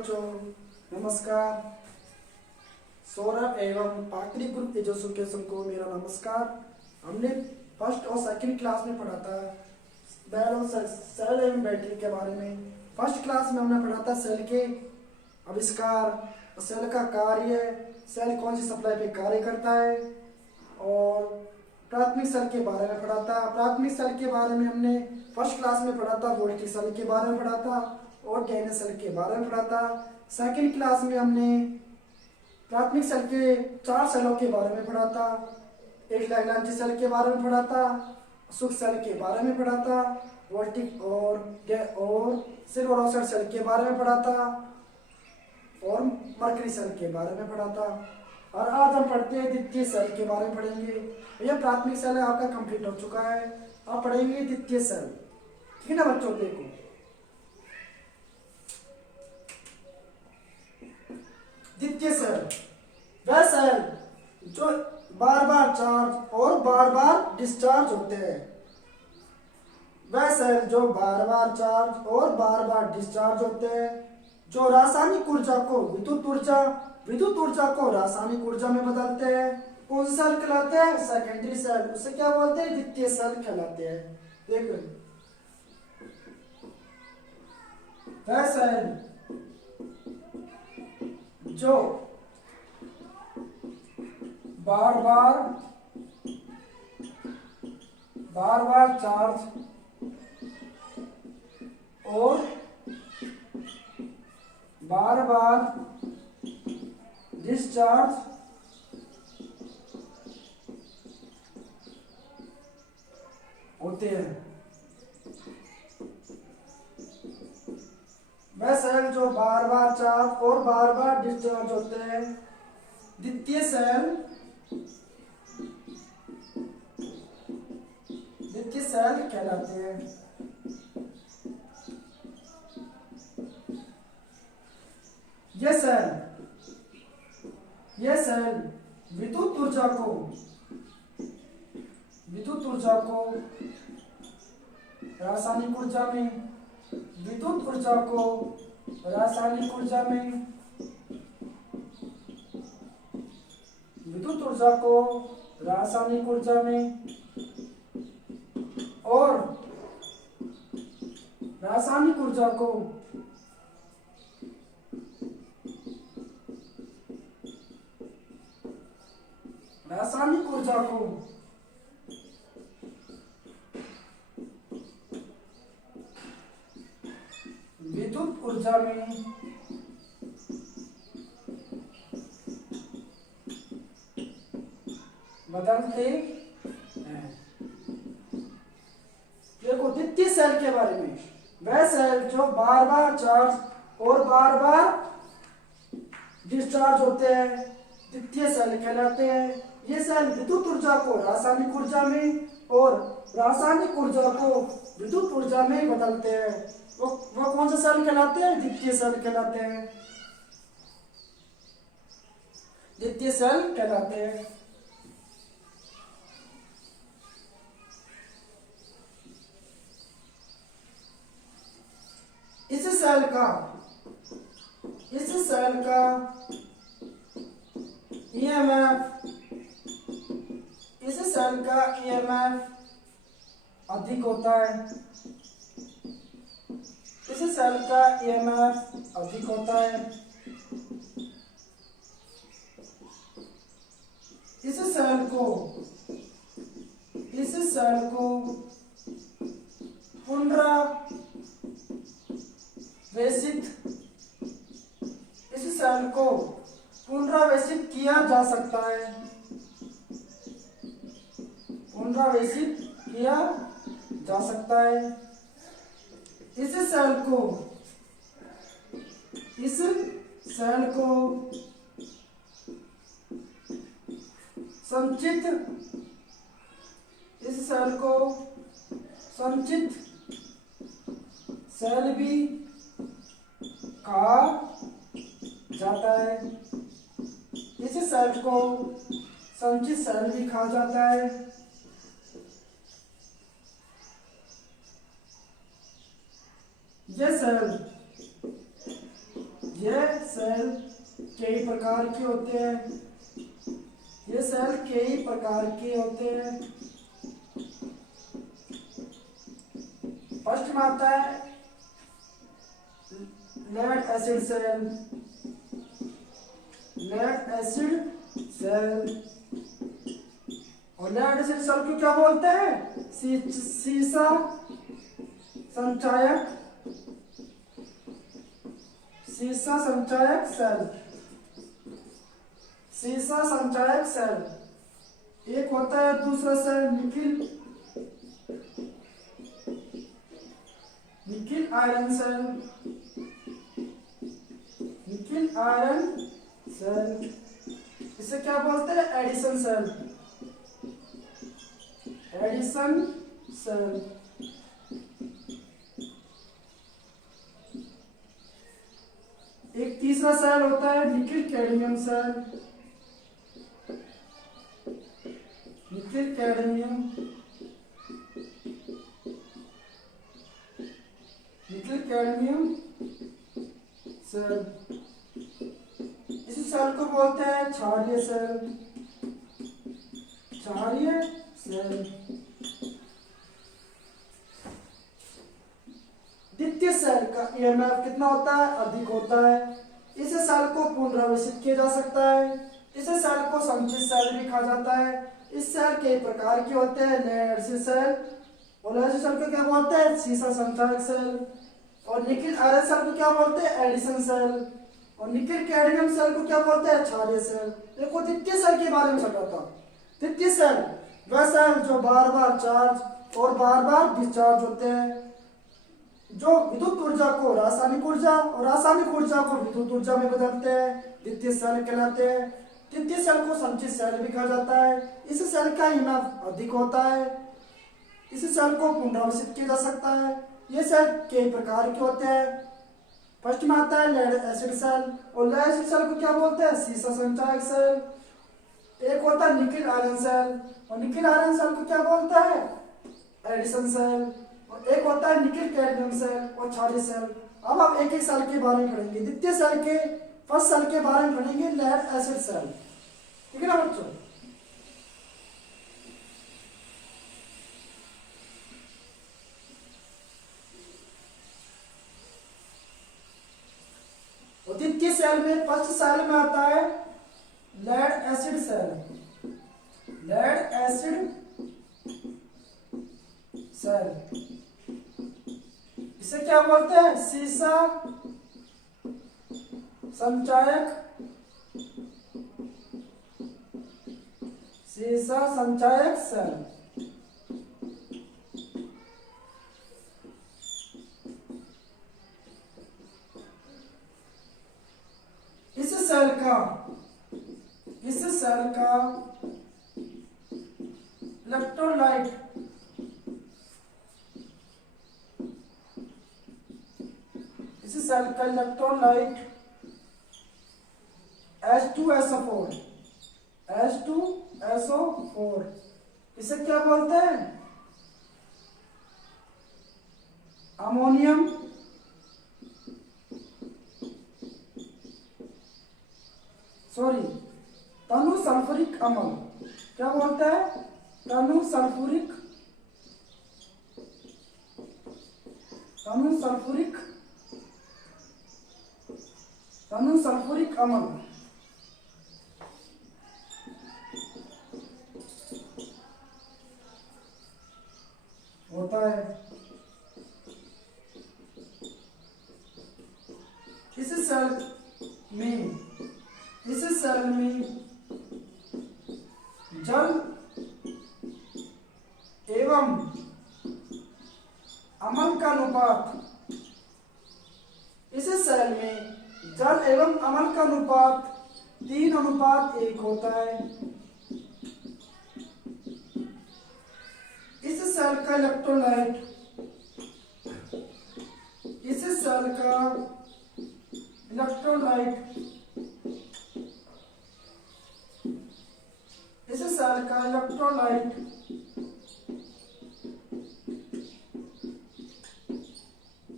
बच्चों, नमस्कार। सौरभ एवं पाकरी ग्रुप एजुकेशन को मेरा नमस्कार। हमने फर्स्ट और सेकंड क्लास में पढ़ा था सेल एवं बैटरी के बारे में। फर्स्ट क्लास में हमने पढ़ा था सेल के आविष्कार, सेल का कार्य, सेल कौन सी सप्लाई पे कार्य करता है, और प्राथमिक सेल के बारे में पढ़ा था। प्राथमिक सेल के बारे में हमने फर्स्ट क्लास में पढ़ा था, वोल्टेज सेल के बारे में पढ़ा था और डीएनए सेल के बारे में पढ़ा था। सेकंड क्लास में हमने प्राथमिक सेल के 4 सेलों के बारे में पढ़ा था। एक लैग्रांजी सेल के बारे में पढ़ा था, शुक्र सेल के बारे में पढ़ा था, वोल्टिक और सिल्वर ऑक्साइड सेल के बारे में पढ़ा था और मरकरी सेल के बारे में पढ़ा था। और आज हम पढ़ते हैं द्वितीय सेल के बारे में पढ़ेंगे। यह प्राथमिक सेल है आपका कंप्लीट हो चुका है, आप पढ़ेंगे द्वितीय सेल। ठीक है ना बच्चों, देखो द्वितीय सेल वह सेल जो बार बार चार्ज और बार बार डिस्चार्ज होते हैं। वह सेल जो बार बार चार्ज और बार बार डिस्चार्ज होते हैं, जो रासायनिक ऊर्जा को विद्युत ऊर्जा को रासायनिक ऊर्जा में बदलते हैं। कौन सा सेल कहलाते हैं? Secondary cell. उसे क्या बोलते हैं? द्वितीय सेल कहलाते हैं। देखो वह सेल जो बार बार चार्ज और बार बार डिस्चार्ज होते हैं। वह सेल जो बार बार चार्ज और बार बार डिस्चार्ज होते हैं द्वितीय सेल कहलाते हैं। यह सेल विद्युत ऊर्जा को रासायनिक ऊर्जा में और रासायनिक ऊर्जा को विद्युत ऊर्जा में बदलते हैं। देखो द्वितीय सेल के बारे में, वह सेल जो बार बार चार्ज और बार बार डिस्चार्ज होते हैं द्वितीय सेल कहलाते हैं। ये सेल विद्युत ऊर्जा को रासायनिक ऊर्जा में और रासायनिक ऊर्जा को विद्युत ऊर्जा में बदलते हैं। वो कौन सा सेल कहलाते हैं? द्वितीय सेल कहलाते हैं। द्वितीय सेल कहलाते हैं। इस सेल का ईएमएफ अधिक होता है। इस सेल का ईएमएफ अधिक होता है। इस सेल को पुनरावेशित किया जा सकता है। इस सेल को संचित सेल भी कहा जाता है। इस सेल को संचित सेल भी कहा जाता है। ये सेल कई प्रकार के होते हैं, ये सेल कई प्रकार के होते हैं। फर्स्ट में आता है lead acid cell, lead acid cell. और लेड एसिड सेल को क्या बोलते हैं? सीसा संचायक, सीसा संचायक सेल, सीसा संचायक सेल। एक होता है दूसरा cell nickel, nickel iron cell, nickel iron cell. इसे क्या बोलते हैं? Edison cell, Edison cell. एक तीसरा सेल होता है nickel cadmium cell, nickel cadmium, nickel cadmium cell. इस सेल को बोलते हैं क्षारीय सेल, क्षारीय सेल। द्वितीय सेल का ईएमएफ कितना होता है? अधिक होता है। इस सेल को पुनरावर्तित किया जा सकता है। इस सेल को संचित सेल भी कहा जाता है। इस सेल कई प्रकार के होते हैं, लेड एसिड सेल। और लेड एसिड सेल को क्या बोलते हैं? सीसा संचायक सेल। और निकिल आयरन सेल को क्या बोलते हैं? Edison cell. और निकिल कैडमियम सेल को क्या बोलते हैं? क्षारीय सेल। देखो द्वितीय सेल के बारे में समझाता हूं। द्वितीय सेल वह सेल जो बार बार चार्ज और बार बार डिस्चार्ज होते हैं, जो विद्युत ऊर्जा को रासायनिक ऊर्जा और रासायनिक ऊर्जा को विद्युत ऊर्जा में बदलते हैं, द्वितीय सेल कहलाते हैं। द्वितीय सेल को संचित सेल भी कहा जाता है। इस सेल का ईएमएफ अधिक होता है। इस सेल को पुनरावर्तित किया जा सकता है। ये सेल कई प्रकार के होते हैं। फर्स्ट में आता है लेड एसिड सेल। और लेड एसिड सेल को क्या बोलते हैं? सीसा संचायक सेल। एक होता है निकिल आयरन सेल। और निकिल आयरन सेल को क्या बोलता है? Edison cell. और एक होता है निकिल कैडमियम सेल और क्षारीय सेल। अब हम एक एक सेल के बारे में पढ़ेंगे। द्वितीय सेल के फर्स्ट सेल के बारे में पढ़ेंगे, लेड एसिड सेल। ठीक है ना बच्चों? और द्वितीय सेल में फर्स्ट सेल में आता है lead acid cell, lead acid cell. इसे क्या बोलते हैं? सीसा संचायक, सीसा संचायक सेल। इस सेल का इलेक्ट्रोलाइट सेल का इलेक्ट्रोलाइट H2SO4, H2SO4। इसे क्या बोलते हैं? अमोनियम तनु सल्फ्यूरिक अम्ल। क्या बोलते हैं? तनु सल्फ्यूरिक अम्ल होता है। इस सेल में जल एवं अम्ल का अनुपात, इस सेल में जल एवं अम्ल का अनुपात 3:1 होता है। इस सेल का इलेक्ट्रोलाइट, इस सेल का इलेक्ट्रोलाइट, इस सेल का इलेक्ट्रोलाइट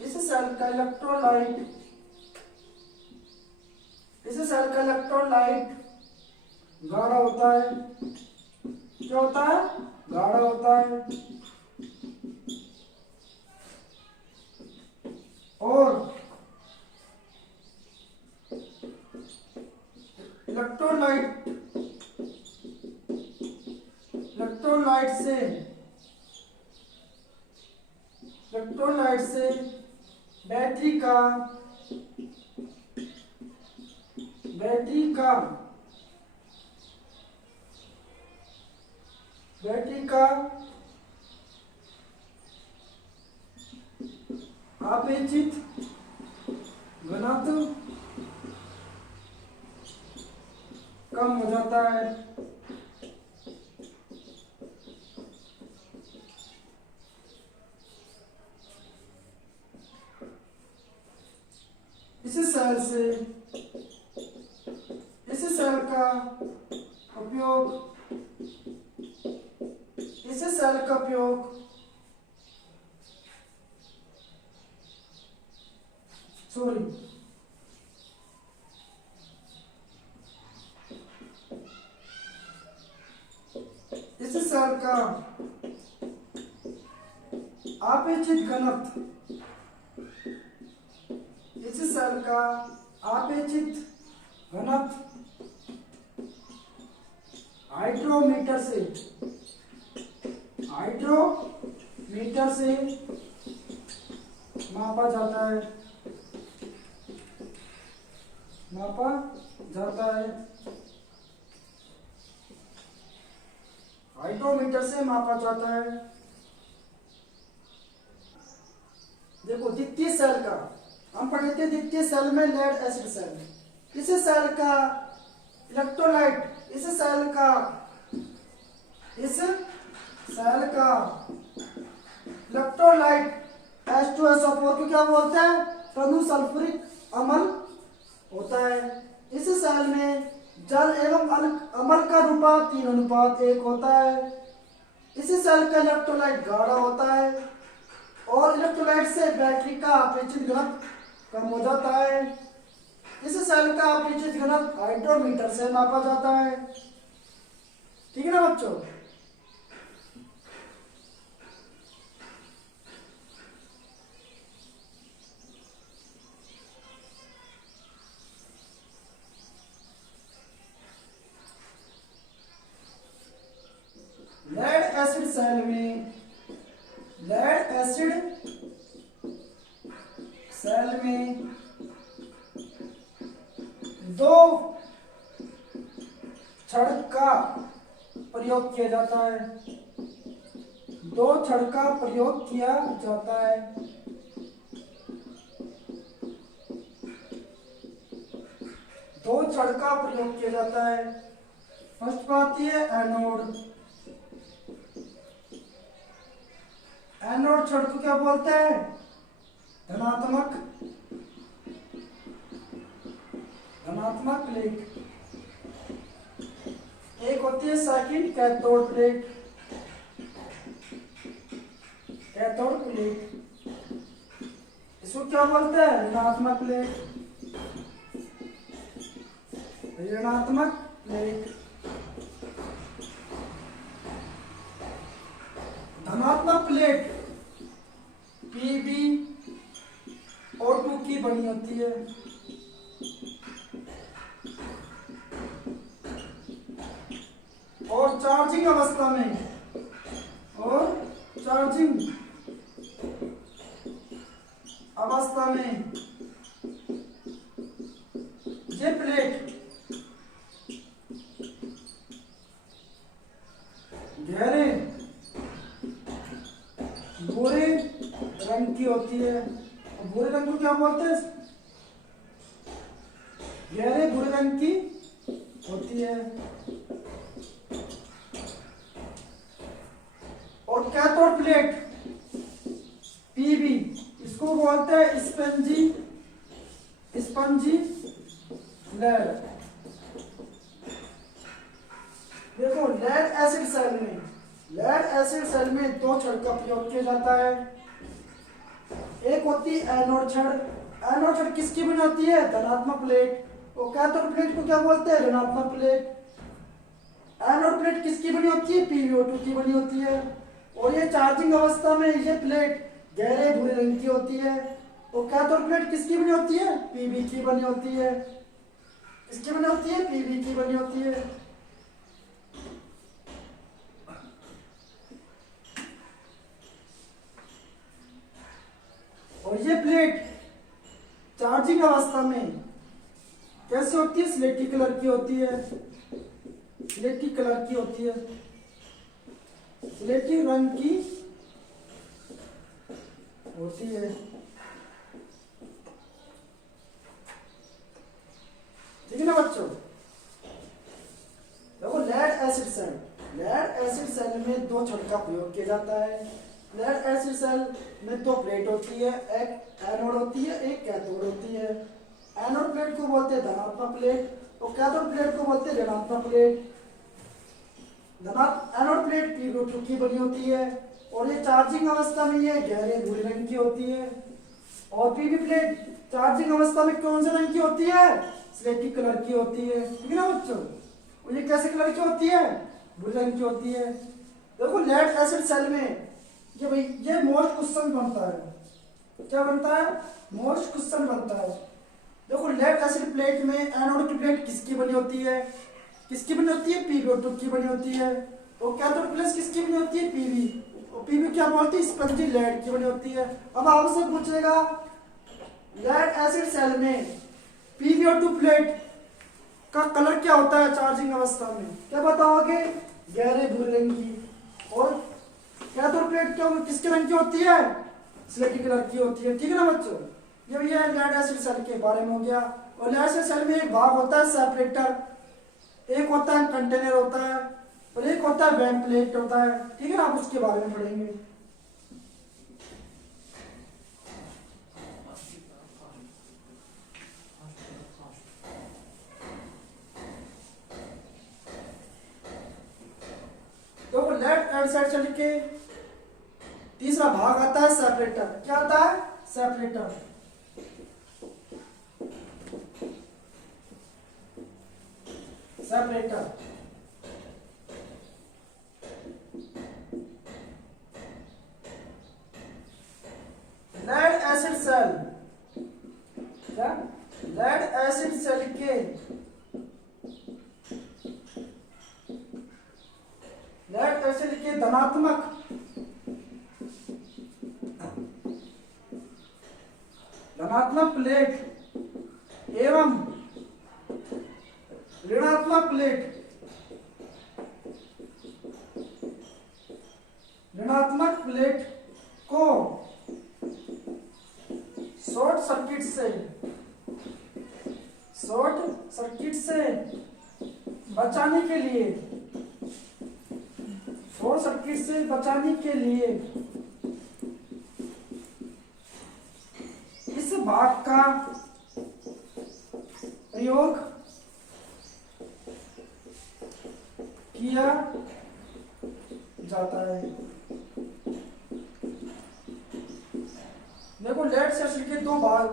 इस सेल का इलेक्ट्रोलाइट इलेक्ट्रोलाइट गाढ़ा होता है। क्या होता है? गाढ़ा होता है। और इलेक्ट्रोलाइट से बैटरी का आपेक्षित घनत्व कम हो जाता है। इस सेल का उपयोग सॉरी इस सेल का आपेक्षित घनत्व हाइड्रोमीटर से मापा जाता है। हाइड्रोमीटर से मापा जाता है। देखो द्वितीय सेल का हम पढ़े थे। द्वितीय सेल में लेड एसिड सेल, इस सेल का इलेक्ट्रोलाइट, इस सेल का इलेक्ट्रोलाइट H2SO4 को क्या बोलते हैं? तनु सल्फ्यूरिक अम्ल होता है। इस सेल में जल एवं अम्ल का अनुपात 3:1 होता है। इस सेल का इलेक्ट्रोलाइट गाढ़ा होता है और इलेक्ट्रोलाइट से बैटरी का आपेक्षिक घनत्व कम हो जाता है। इस सेल का आपेक्षिक घनत्व हाइड्रोमीटर से मापा जाता है। ठीक है ना बच्चों? लेड एसिड सेल में दो छड़ का प्रयोग किया जाता है। दो छड़ का प्रयोग किया जाता है। फर्स्ट बात ये एनोड। एनोड छड़ को क्या बोलते हैं? धनात्मक प्लेट। एक होती है सेकंड कैथोड प्लेट। इसको क्या बोलते हैं? ऋणात्मक प्लेट। धनात्मक प्लेट PbO2 की बनी होती है। और चार्जिंग अवस्था में ये प्लेट गहरे भूरे रंग की होती है। भूरे रंग को क्या बोलते हैं? गहरे भूरे रंग की होती है। और कैथोड प्लेट Pb, इसको बोलते हैं स्पंजी लेड। देखो लेड एसिड सेल में दो छड़ का प्रयोग किया जाता है। एक होती है एनोड छड़। एनोड छड़ किसकी बनी होती है? धनात्मक प्लेट। वो कैथोड प्लेट को क्या बोलते हैं? ऋणात्मक प्लेट। एनोड प्लेट किसकी बनी होती है? PbO2 की बनी होती है। और ये चार्जिंग अवस्था में ये प्लेट गहरे भूरे रंग की होती है। तो कैथोड प्लेट किसकी बनी होती है? Pb की बनी होती है। किसकी बनी होती है? Pb की बनी होती है। और ये प्लेट चार्जिंग अवस्था में कैसे होती है? स्लेटी कलर की होती है। स्लेटी कलर की होती है, स्लेटी रंग की होती है। ठीक है ना बच्चों? देखो lead acid cell, lead acid cell में दो छड़ का प्रयोग किया जाता है। लेड एसिड सेल में दो प्लेट होती है, एक एनोड होती है, एक कैथोड होती है। एनोड प्लेट को बोलते हैं धनात्मक प्लेट और कैथोड प्लेट को बोलते हैं ऋणात्मक प्लेट। एनोड प्लेट PbO2 की बनी होती है और ये चार्जिंग अवस्था में ये गहरे भूरे रंग की होती है। और Pb प्लेट चार्जिंग अवस्था में कौन से रंग की होती है? स्लेटी कलर की होती है। ठीक है ना बच्चों? और ये कैसे कलर की होती है? भूरे रंग की होती है। देखो लेड एसिड सेल में ये भाई ये मोस्ट क्वेश्चन बनता है। क्या बनता है? मोस्ट क्वेश्चन बनता है। देखो लेड एसिड प्लेट में एनोड की प्लेट किसकी बनी होती है? किसकी बनी होती है? PbO2 की बनी होती है। और कैथोड प्लेट किसकी बनी होती है? Pb। और Pb क्या बोलती है? स्पंजी लेड की बनी होती है। अब आपसे पूछेगा लेड एसिड सेल में PbO2 प्लेट का कलर क्या होता है चार्जिंग अवस्था में? क्या बताओगे? गहरे भूरे रंग की। और कैथोड प्लेट क्या किसके रंग की होती है? स्लेटी कलर की होती है। ठीक है ना बच्चों? ये लेड एसिड सेल के बारे में हो गया। और लेड एसिड सेल में एक भाग होता है सेपरेटर, एक होता है कंटेनर होता है और एक होता है वेंट प्लेट होता है। ठीक है ना? आप उसके बारे में पढ़ेंगे। तो लेफ्ट हैंड साइड चल के तीसरा भाग आता है सेपरेटर। क्या आता है? Separator. Separator lead acid cell, क्या लेड एसिड सेल के लेड एसिड के धनात्मक प्लेट एवं ऋणात्मक प्लेट को शॉर्ट सर्किट से बचाने के लिए इस भाग का प्रयोग किया जाता है। देखो लेड सेल के दो भाग,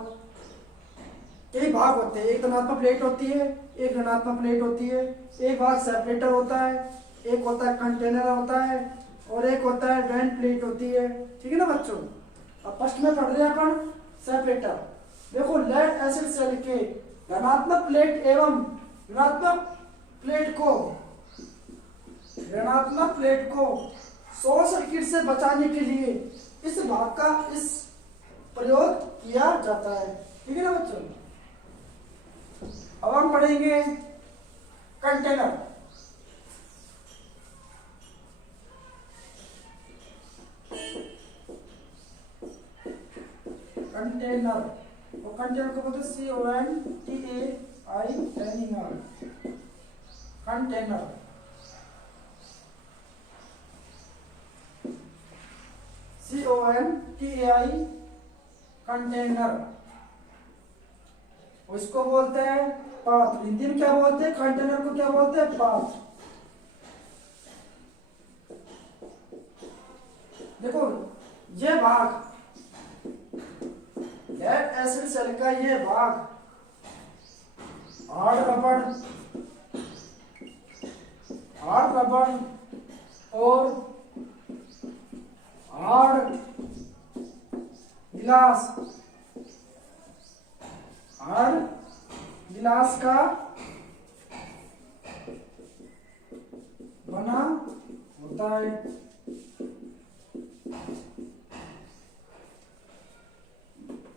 कई भाग होते हैं। एक धनात्मक प्लेट होती है, एक ऋणात्मक प्लेट होती है। एक भाग सेपरेटर होता है, एक होता है कंटेनर होता है और एक होता है वेंट प्लेट होती है। ठीक है ना बच्चों? अब फर्स्ट में पढ़ रहे हैं अपन सेपरेटर। देखो लेड एसिड सेल के धनात्मक प्लेट एवं ऋणात्मक प्लेट को शॉर्ट सर्किट से बचाने के लिए इस भाग का प्रयोग किया जाता है। ठीक है ना बच्चों? अब हम पढ़ेंगे कंटेनर। और कंटेनर को बोलते CONTAINER। Container CONTAI container. उसको बोलते हैं पात्र। हिंदी में क्या बोलते हैं? कंटेनर को क्या बोलते हैं? पात्र। देखो ये भाग लेड एसिड सेल का ये भाग हार्ड रबड़ और हार्ड गिलास का बना होता है।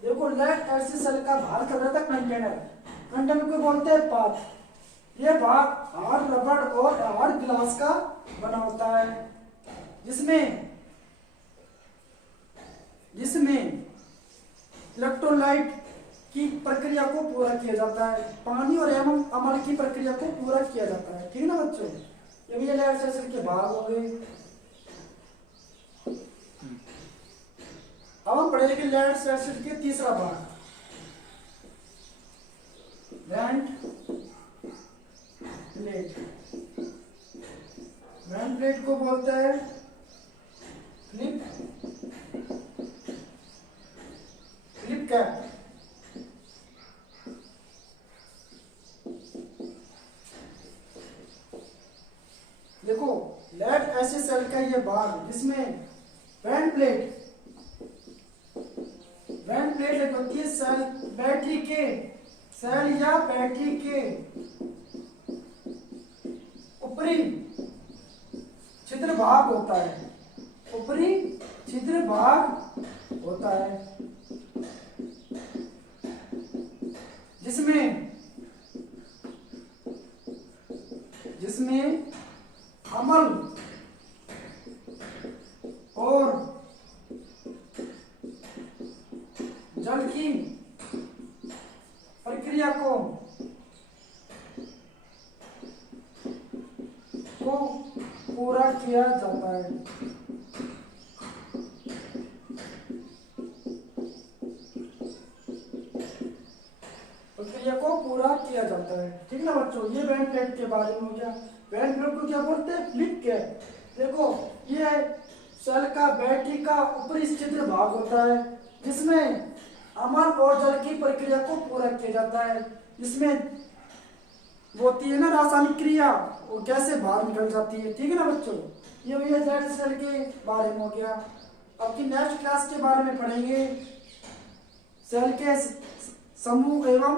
देखो लेड एसिड सेल का बाहर कर रहा था कंटेनर को बोलते हैं पाथ। ये भाग हार्ड रबड़ और हार्ड ग्लास का बना होता है, जिसमें इलेक्ट्रोलाइट की प्रक्रिया को पूरा किया जाता है, पानी और एवं अम्ल की प्रक्रिया को पूरा किया जाता है। ठीक है ना बच्चों, ये भी लेड एसिड के भाग हो गए। अब हम पढ़ेंगे लेड एसिड के तीसरा भाग, वेंट प्लेट को बोलते हैं फ्लिप कैप। देखो लेड एसिड सेल का ये भाग जिसमें वेंट प्लेट एक होती है सेल या बैटरी के ऊपरी छिद्र भाग होता है, जिसमें अम्ल और जल की प्रक्रिया को पूरा किया जाता है। ठीक ना बच्चों, ये वेंट प्लेट के बारे में हो गया। वेंट प्लेट को क्या बोलते हैं? Flip cap. देखो ये सेल का बैटरी का ऊपरी छिद्र भाग होता है, जिसमें अम्ल और जल की प्रक्रिया को पूरा किया जाता है, जिसमें वो होती है ना रासायनिक क्रिया, वो कैसे बाहर निकल जाती है। ठीक है ना बच्चों, ये भैया जेड सेल के बारे में हो गया। अब की नेक्स्ट क्लास के बारे में पढ़ेंगे सेल के समूह एवं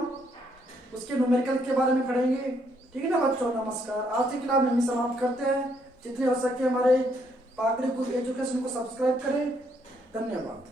उसके न्यूमेरिकल के बारे में पढ़ेंगे। ठीक है ना बच्चों, नमस्कार। आज की क्लास में हम समाप्त करते हैं। जितने हो सके हमारे पाकड़ी ग्रुप एजुकेशन को सब्सक्राइब करें। धन्यवाद।